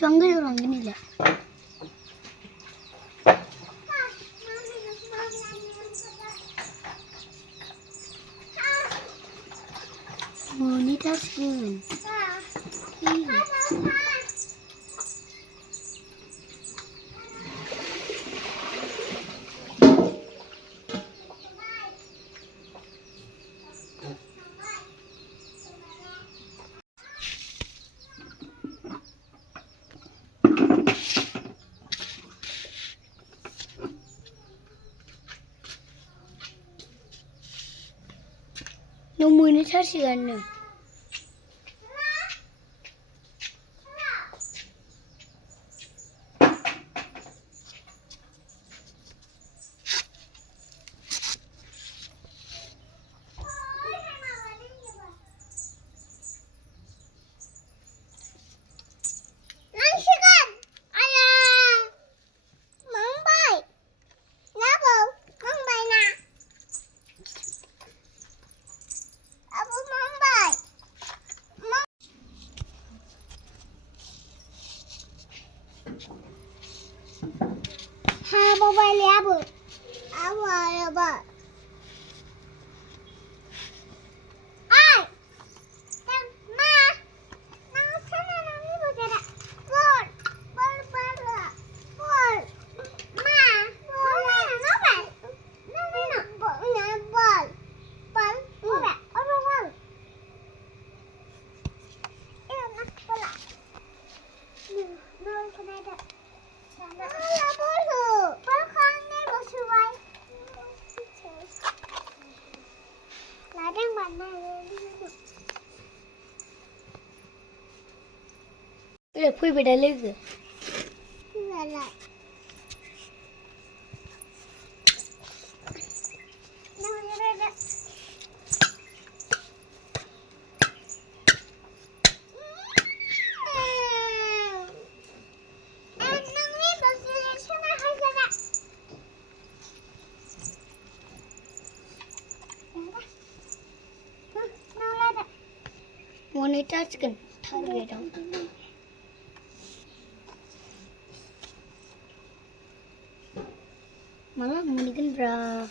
Şangay oran değil mi? Multitasking. No multitasking. Ha babayla bu. Araba. Ay. Ma. Nang sana nang ni bagara. Bol. Bol. Bol. Ma. Bol. No bol. No. Bol. Bol. Bol. Bol. Nak bola. No kenapa? Bola bola. Belakangnya bersuai. Ladang mana? Udah pui beda lagi. Udah. Multitasking. Target down. Malah mungkin berapa?